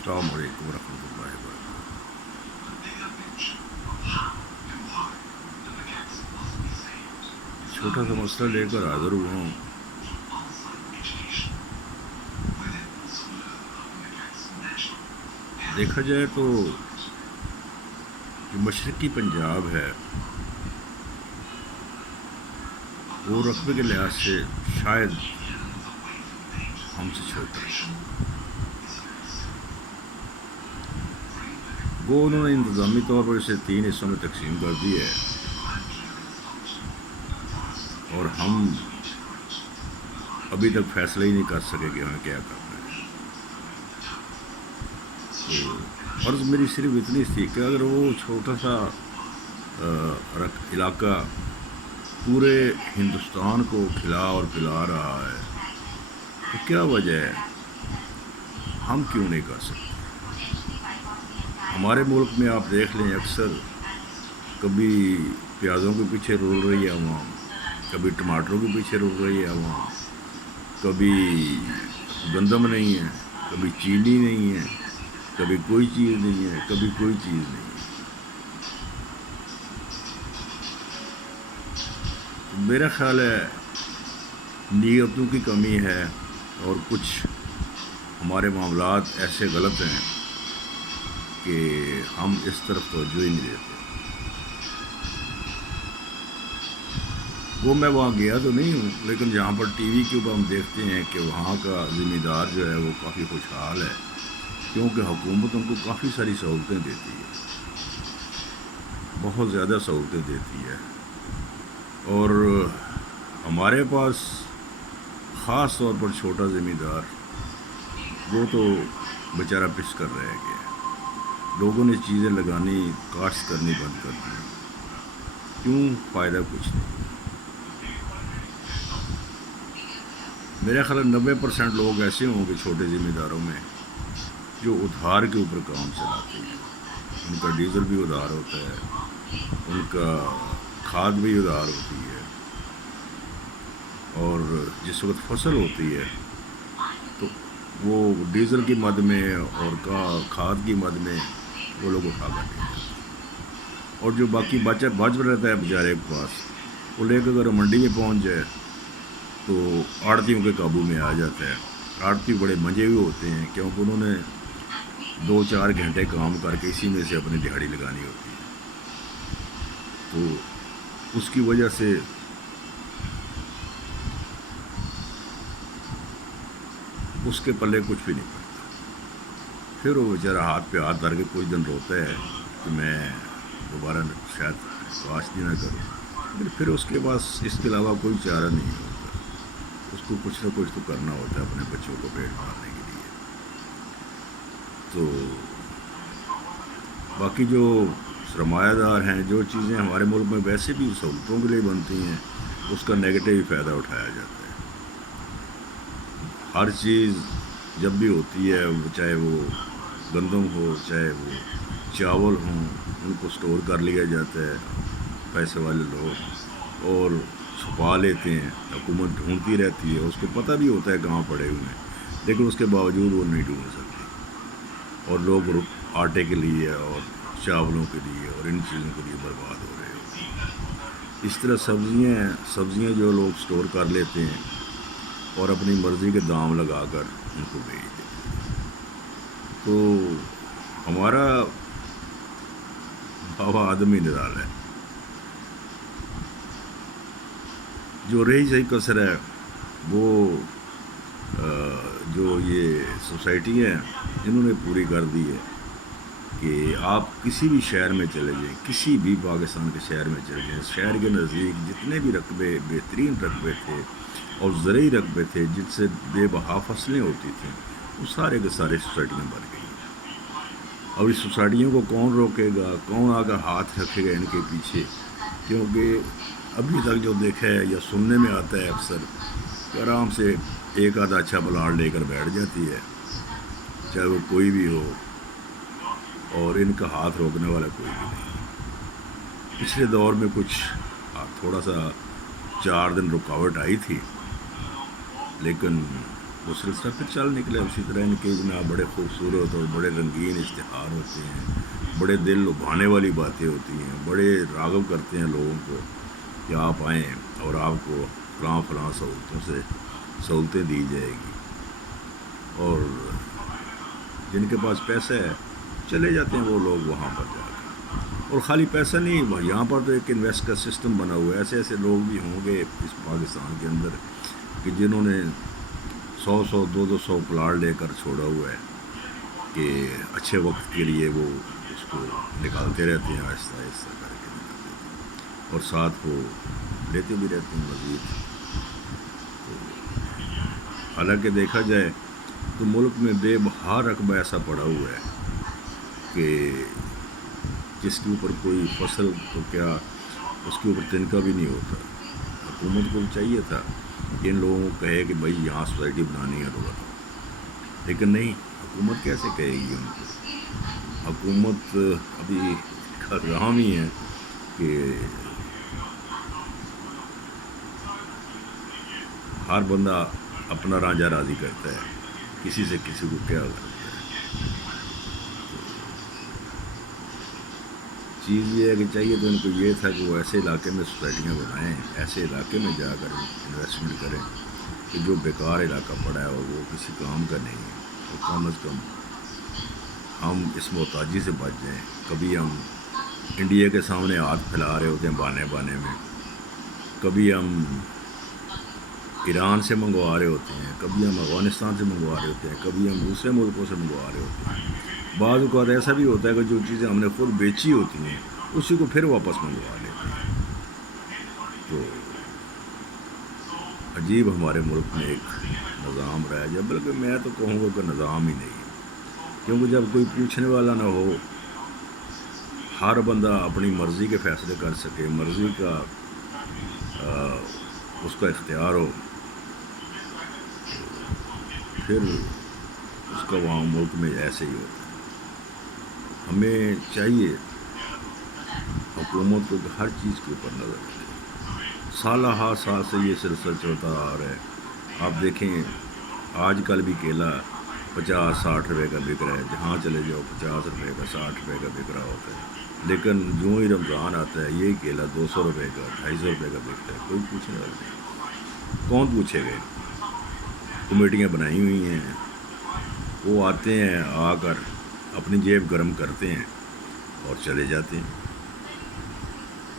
السلام علیکم ورحمۃ اللہ وبرکاتہ۔ چھوٹا سا مسئلہ لے کر حاضر ہوا ہوں۔ دیکھا جائے تو جو مشرقی پنجاب ہے وہ رقبے کے لحاظ سے شاید ہم سے چھوٹا ہے۔ وہ انہوں نے انتظامی طور پر اسے 3 حصوں میں تقسیم کر دی ہے اور ہم ابھی تک فیصلہ ہی نہیں کر سکے کہ ہمیں کیا کرنا ہے۔ تو عرض میری صرف اتنی تھی کہ اگر وہ چھوٹا سا علاقہ پورے ہندوستان کو کھلا اور پلا رہا ہے تو کیا وجہ ہے ہم کیوں نہیں کر سکتے؟ ہمارے ملک میں آپ دیکھ لیں اکثر کبھی پیازوں کے پیچھے رول رہی ہے عوام، کبھی ٹماٹروں کے پیچھے رول رہی ہے عوام، کبھی گندم نہیں ہے، کبھی چینی نہیں ہے، کبھی کوئی چیز نہیں ہے، کبھی کوئی چیز نہیں ہے۔ میرا خیال ہے نیتوں کی کمی ہے اور کچھ ہمارے معاملات ایسے غلط ہیں کہ ہم اس طرف توجہ ہی نہیں دیتے۔ وہ میں وہاں گیا تو نہیں ہوں، لیکن جہاں پر ٹی وی کے اوپر ہم دیکھتے ہیں کہ وہاں کا ذمہ دار جو ہے وہ کافی خوشحال ہے، کیونکہ حکومت ان کو کافی ساری سہولتیں دیتی ہے، بہت زیادہ سہولتیں دیتی ہے۔ اور ہمارے پاس خاص طور پر چھوٹا ذمہ دار وہ تو بیچارہ پس کر رہ گیا۔ لوگوں نے چیزیں لگانی، کاشت کرنی بند کر دی، کیوں؟ فائدہ کچھ نہیں۔ میرا خیال 90% لوگ ایسے ہوں گے چھوٹے ذمہ داروں میں جو ادھار کے اوپر کام چلاتے ہیں۔ ان کا ڈیزل بھی ادھار ہوتا ہے، ان کا کھاد بھی ادھار ہوتی ہے، اور جس وقت فصل ہوتی ہے تو وہ ڈیزل کی مد میں اور کھاد کی مد میں وہ لوگ اٹھا کر لے جاتے ہیں، اور جو باقی بچ رہتا ہے بیچارے کے پاس وہ لے کے اگر منڈی میں پہنچ جائے تو آڑتیوں کے قابو میں آ جاتا ہے۔ آڑتی بڑے مزے ہوئے ہوتے ہیں کیونکہ انہوں نے 2-4 گھنٹے کام کر کے اسی میں سے اپنی دہاڑی لگانی ہوتی ہے، تو اس کی وجہ سے اس کے پلے کچھ بھی نہیں پڑتا۔ پھر وہ بیچارہ ہاتھ پہ ہاتھ دھر کے کچھ دن روتا ہے کہ میں دوبارہ شاید کاشت نہ کروں، لیکن پھر اس کے پاس اس کے علاوہ کوئی چارہ نہیں ہوتا، اس کو کچھ نہ کچھ تو کرنا ہوتا ہے اپنے بچوں کو پیٹ بھرنے کے لیے۔ تو باقی جو سرمایہ دار ہیں، جو چیزیں ہمارے ملک میں ویسے بھی سہولتوں کے لیے بنتی ہیں اس کا نیگیٹو ہی فائدہ اٹھایا جاتا ہے۔ ہر چیز جب بھی ہوتی ہے، چاہے وہ گندم ہو، چاہے وہ چاول ہوں، ان کو سٹور کر لیا جاتا ہے پیسے والے لوگ اور چھپا لیتے ہیں۔ حکومت ڈھونڈتی رہتی ہے، اس کو پتہ بھی ہوتا ہے کہاں پڑے ہوئے ہیں، لیکن اس کے باوجود وہ نہیں ڈھونڈ سکتی، اور لوگ آٹے کے لیے اور چاولوں کے لیے اور ان چیزوں کے لیے برباد ہو رہے ہوتے ہیں۔ اس طرح سبزیاں جو لوگ سٹور کر لیتے ہیں اور اپنی مرضی کے دام لگا کر ان کو بیچ دیتے ہیں، تو ہمارا بابا آدمی نرال ہے۔ جو رہی صحیح کثر ہے وہ جو یہ سوسائٹی ہیں انہوں نے پوری کر دی ہے کہ آپ کسی بھی شہر میں چلے جائیں، کسی بھی پاکستان کے شہر میں چلے جائیں، شہر کے نزدیک جتنے بھی رقبے، بہترین رقبے تھے اور زرعی رقبے تھے جن سے بے بہا فصلیں ہوتی تھیں، وہ سارے کے سارے سوسائٹیاں بن گئی ہیں۔ اب اس سوسائٹیوں کو کون روکے گا، کون آ کر ہاتھ رکھے گا ان کے پیچھے؟ کیونکہ ابھی تک جو دیکھا ہے یا سننے میں آتا ہے اکثر کہ آرام سے ایک آدھا اچھا پلاٹ لے کر بیٹھ جاتی ہے، چاہے وہ کوئی بھی ہو، اور ان کا ہاتھ روکنے والا کوئی بھی نہیں۔ پچھلے دور میں کچھ تھوڑا سا 4 دن رکاوٹ آئی تھی، لیکن وہ سلسلہ پھر چل نکلا. اسی طرح ان کے جناب بڑے خوبصورت اور بڑے رنگین اشتہار ہوتے ہیں, بڑے دل لبھانے والی باتیں ہوتی ہیں, بڑے راغب کرتے ہیں لوگوں کو کہ آپ آئیں اور آپ کو فلاں فلاں سہولتیں دی جائے گی. اور جن کے پاس پیسہ ہے چلے جاتے ہیں وہ لوگ وہاں پر جا کر. اور خالی پیسہ نہیں, یہاں پر تو ایک انویسٹ کا سسٹم بنا ہوا ہے. ایسے ایسے لوگ بھی ہوں گے اس پاکستان کے اندر کہ جنہوں نے 100 200 پلاٹ لے کر چھوڑا ہوا ہے کہ اچھے وقت کے لیے وہ اس کو نکالتے رہتے ہیں, آہستہ آہستہ کر کے نکالتے ہیں, اور ساتھ وہ لیتے بھی رہتے ہیں مزید. حالانکہ دیکھا جائے تو ملک میں بے بہا رقبہ ایسا پڑا ہوا ہے کہ جس کے اوپر کوئی فصل تو کیا اس کے اوپر تنکا بھی نہیں ہوتا. حکومت کو چاہیے تھا کہ ان لوگوں کو کہے کہ بھائی یہاں سوسائٹی بنانی ہے تو بناؤ, لیکن نہیں, حکومت کیسے کہے گی ان کو. حکومت ابھی کام ہی ہے کہ ہر بندہ اپنا رانجھا راضی کرتا ہے, کسی سے کسی کو کیا کرتا ہے. چیز یہ ہے کہ چاہیے تو ان کو یہ تھا کہ وہ ایسے علاقے میں سوسائٹیاں بنائیں, ایسے علاقے میں جا کر انویسٹمنٹ کریں کہ جو بیکار علاقہ پڑا ہے اور وہ کسی کام کا نہیں ہے, اور کم از کم ہم اس محتاجی سے بچ جائیں. کبھی ہم انڈیا کے سامنے ہاتھ پھیلا رہے ہوتے ہیں بانے بانے میں, کبھی ہم ایران سے منگوا رہے ہوتے ہیں, کبھی ہم افغانستان سے منگوا رہے ہوتے ہیں, کبھی ہم دوسرے ملکوں سے منگوا رہے ہوتے ہیں. بعض اوقات ایسا بھی ہوتا ہے کہ جو چیزیں ہم نے خود بیچی ہوتی ہیں اسی کو پھر واپس منگوا لیتے ہیں. تو عجیب ہمارے ملک میں ایک نظام رہا ہے, بلکہ میں تو کہوں گا کہ نظام ہی نہیں ہے, کیونکہ جب کوئی پوچھنے والا نہ ہو, ہر بندہ اپنی مرضی کے فیصلے کر سکے, مرضی کا اس کا اختیار ہو, پھر اس کا وہاں ملک میں ایسے ہی ہوتا ہے. ہمیں چاہیے حکومت کو کہ ہر چیز کے اوپر نظر رکھے. سالہ ہر سال سے یہ سلسلہ چلتا آ رہا ہے. آپ دیکھیں آج کل بھی کیلا 50-60 روپے کا بک رہا ہے, جہاں چلے جاؤ 50 روپے کا 60 روپے کا بک رہا ہوتا ہے. لیکن جو ہی رمضان آتا ہے یہی کیلا 200 روپے کا 250 روپے کا بکتا ہے. کوئی پوچھنے والا نہیں, کون پوچھے گئے. کمیٹیاں بنائی ہوئی ہیں, وہ آتے ہیں, آ کر اپنی جیب گرم کرتے ہیں اور چلے جاتے ہیں.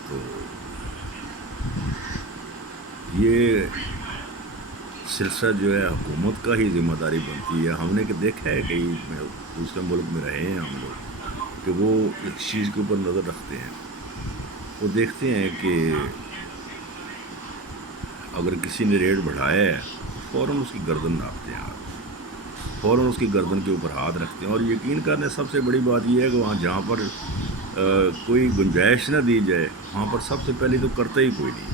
تو یہ سلسلہ جو ہے حکومت کا ہی ذمہ داری بنتی ہے. ہم نے کہ دیکھا ہے کہ دوسرے ملک میں رہے ہیں ہم لوگ کہ وہ اس چیز کے اوپر نظر رکھتے ہیں. وہ دیکھتے ہیں کہ اگر کسی نے ریٹ بڑھایا ہے فوراً اس کی گردن ناپتے ہیں, فوراً اس کی گردن کے اوپر ہاتھ رکھتے ہیں. اور یقین کرنے سب سے بڑی بات یہ ہے کہ وہاں جہاں پر کوئی گنجائش نہ دی جائے وہاں پر سب سے پہلے تو کرتا ہی کوئی نہیں,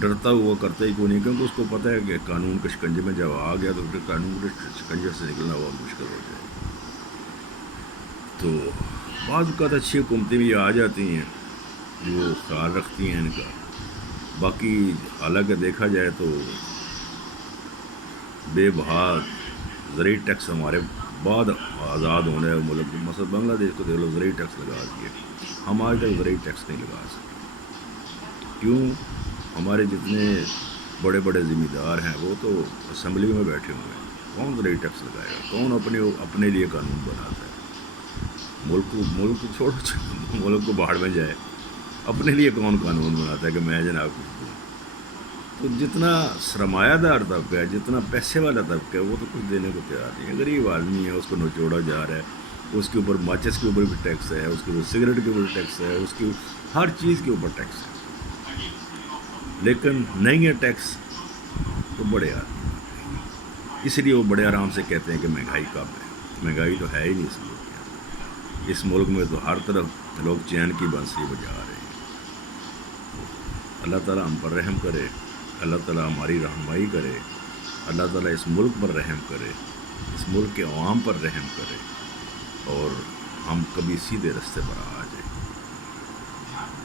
ڈرتا ہوا کرتا ہی کوئی نہیں, کیونکہ اس کو پتہ ہے کہ قانون کے شکنجے میں جب آ گیا تو پھر قانون کے شکنجے سے نکلنا بہت مشکل ہو جائے. تو بعض اوقات اچھی حکومتیں بھی آ جاتی ہیں جو خیال رکھتی ہیں ان کا. باقی حالانکہ دیکھا جائے تو بے بہا زرعی ٹیکس ہمارے بعد آزاد ہونے والے ملک میں, مثلا بنگلہ دیش کو دیکھ لو, زرعی ٹیکس لگا دیے. ہم آج تک زرعی ٹیکس نہیں لگا سکتے. کیوں؟ ہمارے جتنے بڑے بڑے ذمہ دار ہیں وہ تو اسمبلی میں بیٹھے ہوئے ہیں. کون زرعی ٹیکس لگائے گا؟ کون اپنے لیے قانون بناتا ہے؟ ملک چھوڑو, ملک کو باہر میں جائے, اپنے لیے کون قانون بناتا ہے کہ میں جناب کچھ دوں. تو جتنا سرمایہ دار طبقہ ہے, جتنا پیسے والا طبقہ ہے, وہ تو کچھ دینے کو تیار نہیں ہے. غریب آدمی ہے, اس کو نچوڑا جا رہا ہے, اس کے اوپر ماچس کے اوپر بھی ٹیکس ہے, اس کے اوپر سگریٹ کے اوپر ٹیکس ہے, اس کی ہر چیز کے اوپر ٹیکس ہے. لیکن نہیں ہے ٹیکس تو بڑے آدمی, اس لیے وہ بڑے آرام سے کہتے ہیں کہ مہنگائی کم ہے. مہنگائی تو ہے ہی نہیں اس ملک میں. اس ملک میں تو ہر طرف لوگ چین کی بانسری بجا رہے ہیں. اللہ تعالیٰ ہم پر رحم کرے, اللہ تعالیٰ ہماری رہنمائی کرے, اللہ تعالیٰ اس ملک پر رحم کرے, اس ملک کے عوام پر رحم کرے, اور ہم کبھی سیدھے راستے پر آ جائیں.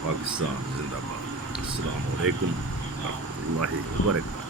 پاکستان زندہ باد. السلام علیکم ورحمۃ اللہ وبرکاتہ.